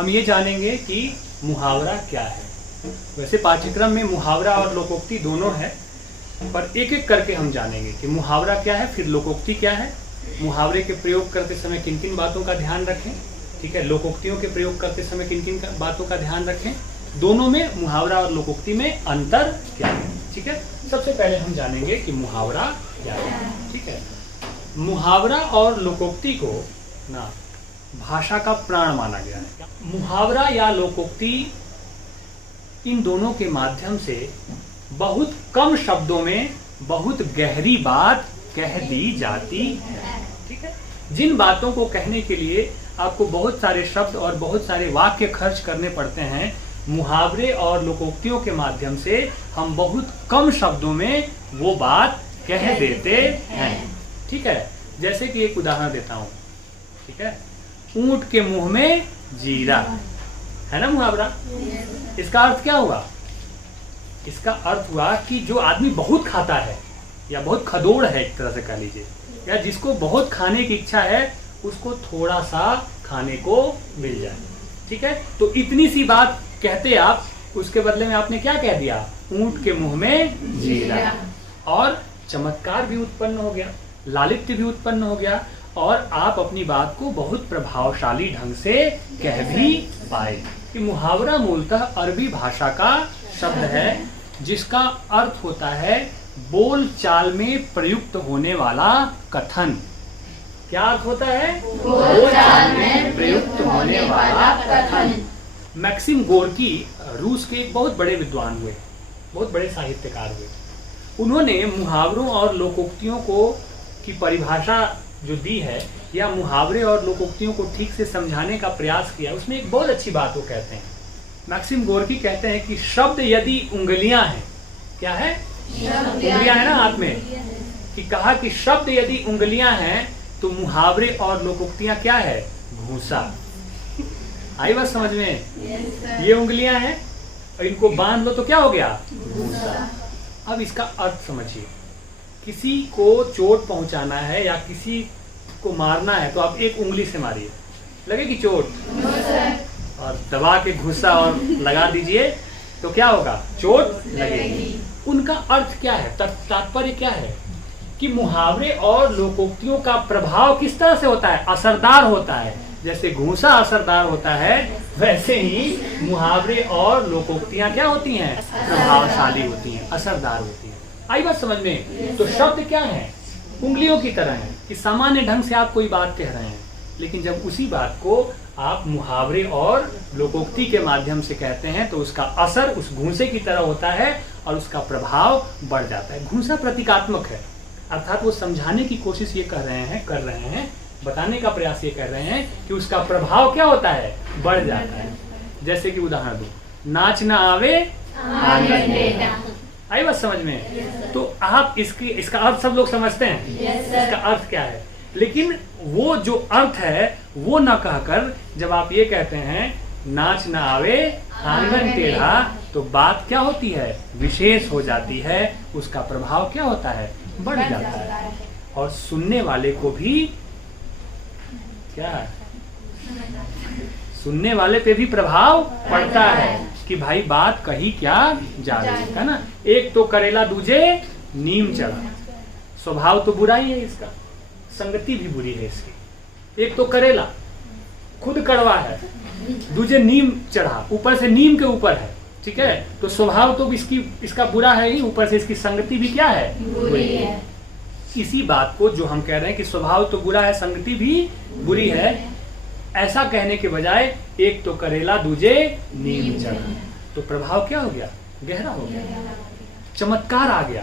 हम ये जानेंगे कि मुहावरा क्या है। वैसे पाठ्यक्रम में मुहावरा और लोकोक्ति दोनों है, पर एक एक करके हम जानेंगे कि मुहावरा क्या है, फिर लोकोक्ति क्या है, मुहावरे के प्रयोग करते समय किन किन बातों का ध्यान रखें, ठीक है, लोकोक्तियों के प्रयोग करते समय किन किन बातों का ध्यान रखें, दोनों में मुहावरा और लोकोक्ति में अंतर क्या है। ठीक है, सबसे पहले हम जानेंगे कि मुहावरा क्या है। ठीक है, मुहावरा और लोकोक्ति को ना भाषा का प्राण माना गया है। मुहावरा या लोकोक्ति इन दोनों के माध्यम से बहुत कम शब्दों में बहुत गहरी बात कह दी जाती है। ठीक है, जिन बातों को कहने के लिए आपको बहुत सारे शब्द और बहुत सारे वाक्य खर्च करने पड़ते हैं, मुहावरे और लोकोक्तियों के माध्यम से हम बहुत कम शब्दों में वो बात कह देते हैं। ठीक है, जैसे कि एक उदाहरण देता हूं। ठीक है, ऊंट के मुंह में जीरा, है ना मुहावरा। इसका अर्थ क्या हुआ? इसका अर्थ हुआ कि जो आदमी बहुत खाता है या बहुत खदोड़ है, एक तरह से कह लीजिए, या जिसको बहुत खाने की इच्छा है, उसको थोड़ा सा खाने को मिल जाए। ठीक है, तो इतनी सी बात कहते आप, उसके बदले में आपने क्या कह दिया? ऊंट के मुंह में जीरा। और चमत्कार भी उत्पन्न हो गया, लालित्य भी उत्पन्न हो गया, और आप अपनी बात को बहुत प्रभावशाली ढंग से कह भी पाए। कि मुहावरा मूलतः अरबी भाषा का शब्द है, जिसका अर्थ होता है बोल चाल में प्रयुक्त होने वाला कथन। क्या अर्थ होता है? बोल चाल में प्रयुक्त होने वाला कथन। मैक्सिम गोर्की रूस के एक बहुत बड़े विद्वान हुए, बहुत बड़े साहित्यकार हुए। उन्होंने मुहावरों और लोकोक्तियों को की परिभाषा जो दी है, या मुहावरे और लोकोक्तियों को ठीक से समझाने का प्रयास किया, उसमें एक बहुत अच्छी बात वो कहते हैं। मैक्सिम गोर्की कहते हैं कि शब्द यदि उंगलियां हैं, क्या है? उंगलियां है ना हाथ में, कि कहा कि शब्द यदि उंगलियां हैं तो मुहावरे और लोकोक्तियां क्या है? घूसा। आई बात समझ में? ये उंगलियां हैं और इनको बांध लो तो क्या हो गया? घूसा। अब इसका अर्थ समझिए। किसी को चोट पहुंचाना है या किसी को मारना है तो आप एक उंगली से मारिए, लगेगी चोट? और दबा के घुसा और लगा दीजिए तो क्या होगा? चोट लगेगी। उनका अर्थ क्या है? तात्पर्य क्या है? कि मुहावरे और लोकोक्तियों का प्रभाव किस तरह से होता है? असरदार होता है। जैसे घूसा असरदार होता है, वैसे ही मुहावरे और लोकोक्तियां क्या होती हैं? प्रभावशाली होती हैं, असरदार होती हैं। आई बात समझ में? तो शब्द क्या है? उंगलियों की तरह है, कि सामान्य ढंग से आप कोई बात कह रहे हैं, लेकिन जब उसी बात को आप मुहावरे और लोकोक्ति के माध्यम से कहते हैं तो उसका असर उस घूंसे की तरह होता है और उसका प्रभाव बढ़ जाता है। घूंसा प्रतीकात्मक है, अर्थात वो समझाने की कोशिश ये कर रहे हैं, बताने का प्रयास ये कर रहे हैं कि उसका प्रभाव क्या होता है? बढ़ जाता है। जैसे कि उदाहरण दो, नाच ना आवे आंगन टेढ़ा। आई बात समझ में? तो आप इसका अर्थ सब लोग समझते हैं, इसका अर्थ क्या है, लेकिन वो जो अर्थ है वो न कहकर जब आप ये कहते हैं नाच ना आवे आंगन टेढ़ा, तो बात क्या होती है? विशेष हो जाती है, उसका प्रभाव क्या होता है? बढ़ जाता है। और सुनने वाले को भी क्या, सुनने वाले पे भी प्रभाव पड़ता है कि भाई बात कही क्या जा रही है ना। एक तो करेला दूजे नीम चढ़ा, स्वभाव तो बुरा ही है इसका, संगति भी बुरी है इसकी। एक तो करेला खुद कड़वा है, दूजे नीम चढ़ा, ऊपर से नीम के ऊपर है, ठीक है, तो स्वभाव तो इसका बुरा है ही, ऊपर से इसकी संगति भी क्या है? बुरी है। इसी बात को जो हम कह रहे हैं कि स्वभाव तो बुरा है, संगति भी बुरी है, ऐसा कहने के बजाय एक तो करेला दूजे नीम चढ़ा, तो प्रभाव क्या हो गया? गहरा हो गया, चमत्कार आ गया।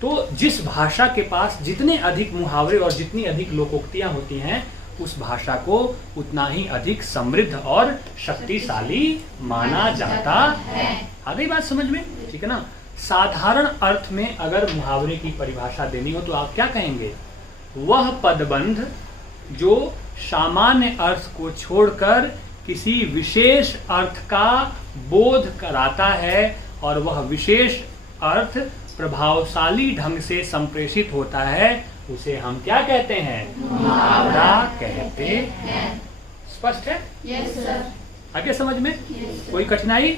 तो जिस भाषा के पास जितने अधिक मुहावरे और जितनी अधिक लोकोक्तियां होती हैं, उस भाषा को उतना ही अधिक समृद्ध और शक्तिशाली माना जाता है। आ गई बात समझ में? ठीक है ना। साधारण अर्थ में अगर मुहावरे की परिभाषा देनी हो तो आप क्या कहेंगे? वह पदबंध जो सामान्य अर्थ को छोड़कर किसी विशेष अर्थ का बोध कराता है और वह विशेष अर्थ प्रभावशाली ढंग से संप्रेषित होता है, उसे हम क्या कहते हैं? मुहावरा कहते हैं। स्पष्ट है? Yes sir. आगे समझ में कोई कठिनाई?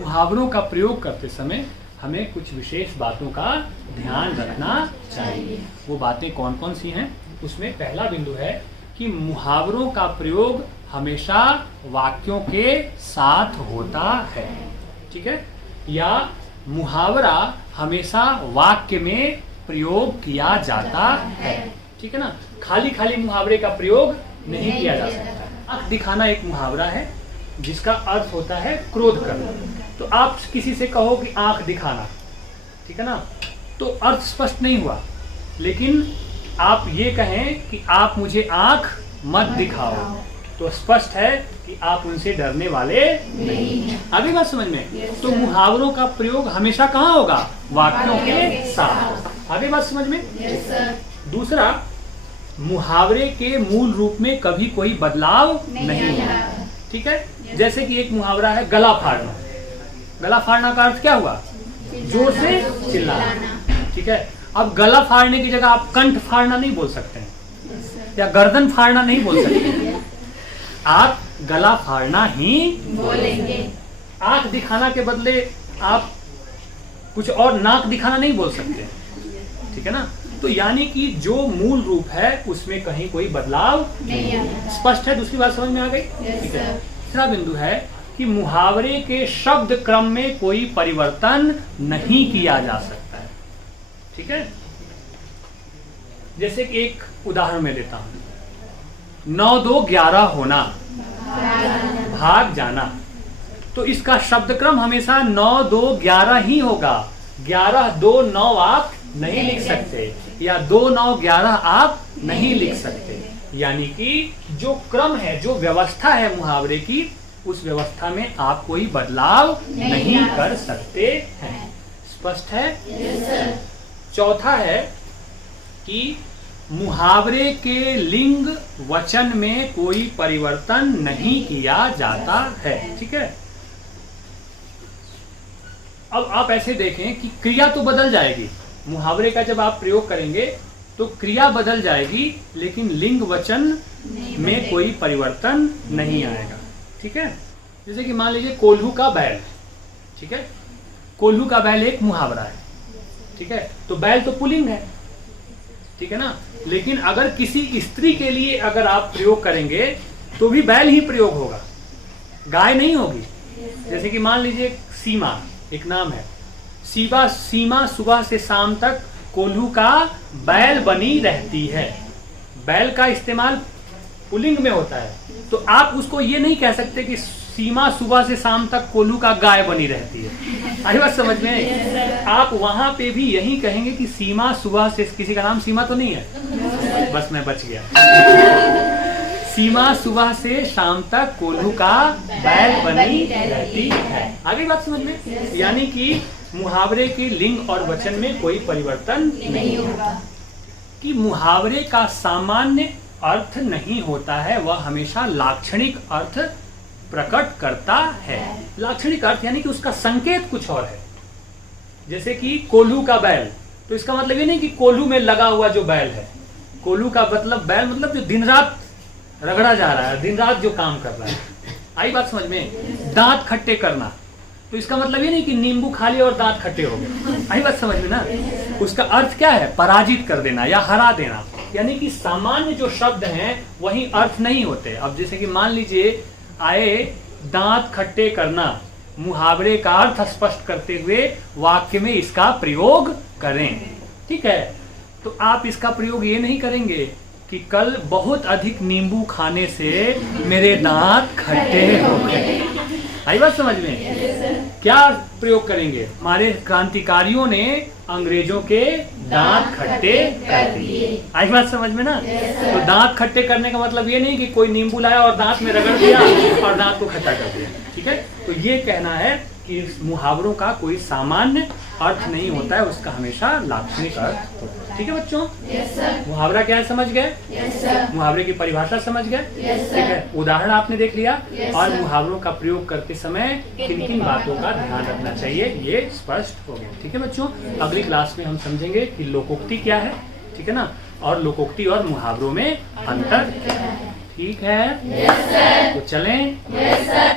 मुहावरों का प्रयोग करते समय हमें कुछ विशेष बातों का ध्यान रखना चाहिए। वो बातें कौन कौन सी हैं? उसमें पहला बिंदु है कि मुहावरों का प्रयोग हमेशा वाक्यों के साथ होता है, ठीक है? या मुहावरा हमेशा वाक्य में प्रयोग किया जाता है, ठीक है ना? खाली खाली मुहावरे का प्रयोग नहीं किया जा सकता। आंख दिखाना एक मुहावरा है जिसका अर्थ होता है क्रोध करना। तो आप किसी से कहो कि आंख दिखाना, ठीक है ना, तो अर्थ स्पष्ट नहीं हुआ। लेकिन आप ये कहें कि आप मुझे आंख मत दिखाओ, तो स्पष्ट है कि आप उनसे डरने वाले नहीं। आगे बात समझ में? तो मुहावरों का प्रयोग हमेशा कहाँ होगा? वाक्यों के साथ। आगे बात समझ में? दूसरा, मुहावरे के मूल रूप में कभी कोई बदलाव नहीं है, ठीक है? जैसे कि एक मुहावरा है गला फाड़ना। गला फाड़ना का अर्थ क्या हुआ? जोर से चिल्लाना, ठीक है? अब गला फाड़ने की जगह आप कंठ फाड़ना नहीं बोल सकते हैं, या गर्दन फाड़ना नहीं बोल सकते, आप गला फाड़ना ही बोलेंगे। आंख दिखाना के बदले आप कुछ और नाक दिखाना नहीं बोल सकते, ठीक है ना? तो यानी कि जो मूल रूप है उसमें कहीं कोई बदलाव नहीं है। स्पष्ट है? दूसरी बात समझ में आ गई? ठीक है। तीसरा बिंदु है कि मुहावरे के शब्द क्रम में कोई परिवर्तन नहीं किया जा सकता है, ठीक है? जैसे कि एक उदाहरण मैं देता हूं, 9 2 11 होना, भाग जाना। तो इसका शब्द क्रम हमेशा 9 2 11 ही होगा। 11 2 9 आप नहीं लिख सकते, या 2 9 11 आप नहीं लिख सकते। यानी कि जो क्रम है, जो व्यवस्था है मुहावरे की, उस व्यवस्था में आप कोई बदलाव नहीं कर सकते हैं। स्पष्ट है? चौथा है कि मुहावरे के लिंग वचन में कोई परिवर्तन नहीं किया जाता है, ठीक है? अब आप ऐसे देखें कि क्रिया तो बदल जाएगी, मुहावरे का जब आप प्रयोग करेंगे तो क्रिया बदल जाएगी, लेकिन लिंग वचन में कोई परिवर्तन नहीं आएगा, ठीक है? जैसे कि मान लीजिए कोल्हू का बैल, ठीक है? कोल्हू का बैल एक मुहावरा है, ठीक है? तो बैल तो पुल्लिंग है, ठीक है ना? लेकिन अगर किसी स्त्री के लिए अगर आप प्रयोग करेंगे तो भी बैल ही प्रयोग होगा, गाय नहीं होगी। जैसे कि मान लीजिए सीमा एक नाम है, सीमा सुबह से शाम तक कोल्हू का बैल बनी रहती है। बैल का इस्तेमाल पुल्लिंग में होता है, तो आप उसको ये नहीं कह सकते कि सीमा सुबह से शाम तक कोल्हू का गाय बनी रहती है। आई बात समझ में? आप वहां पे भी यही कहेंगे कि सीमा सुबह से, किसी का नाम सीमा तो नहीं है, बस मैं बच गया। सीमा सुबह से शाम तक कोल्हू का बैल बनी रहती है। आगे बात समझ में? यानी कि मुहावरे के लिंग और वचन में कोई परिवर्तन नहीं होगा। कि मुहावरे का सामान्य अर्थ नहीं होता है, वह हमेशा लाक्षणिक अर्थ प्रकट करता है। लाक्षणिक अर्थ यानी कि उसका संकेत कुछ और है। जैसे कि कोल्हू का बैल, तो इसका मतलब ये नहीं कि कोल्हू में लगा हुआ जो बैल है। कोल्हू का मतलब बैल मतलब जो दिन रात रगड़ा जा रहा है, दिन रात जो काम कर रहा है। आई बात समझ में? दांत खट्टे करना, तो इसका मतलब ये नहीं कि नींबू खा लिया और दांत खट्टे हो गए। आई बात समझ में ना? उसका अर्थ क्या है? पराजित कर देना या हरा देना। यानी कि सामान्य जो शब्द हैं वही अर्थ नहीं होते। अब जैसे कि मान लीजिए आए दांत खट्टे करना, मुहावरे का अर्थ स्पष्ट करते हुए वाक्य में इसका प्रयोग करें, ठीक है? तो आप इसका प्रयोग ये नहीं करेंगे कि कल बहुत अधिक नींबू खाने से मेरे दांत खट्टे हो गए। आई बात समझ में? क्या प्रयोग करेंगे? हमारे क्रांतिकारियों ने अंग्रेजों के दांत खट्टे कर दिए। आई बात समझ में ना? तो दांत खट्टे करने का मतलब ये नहीं कि कोई नींबू लाया और दांत में रगड़ दिया और दांत को खट्टा कर दिया, ठीक है? तो ये कहना है कि मुहावरों का कोई सामान्य अर्थ नहीं होता है, उसका हमेशा लाक्षणिक अर्थ होता है। ठीक है बच्चों? मुहावरा क्या है समझ गए? मुहावरे की परिभाषा समझ गए? ठीक है, उदाहरण आपने देख लिया। और मुहावरों का प्रयोग करते समय किन किन बातों का ध्यान रखना चाहिए ये स्पष्ट हो गया। ठीक है बच्चों, अगली क्लास में हम समझेंगे कि लोकोक्ति क्या है, ठीक है ना, और लोकोक्ति और मुहावरों में अंतर क्या है। ठीक है? तो चलें?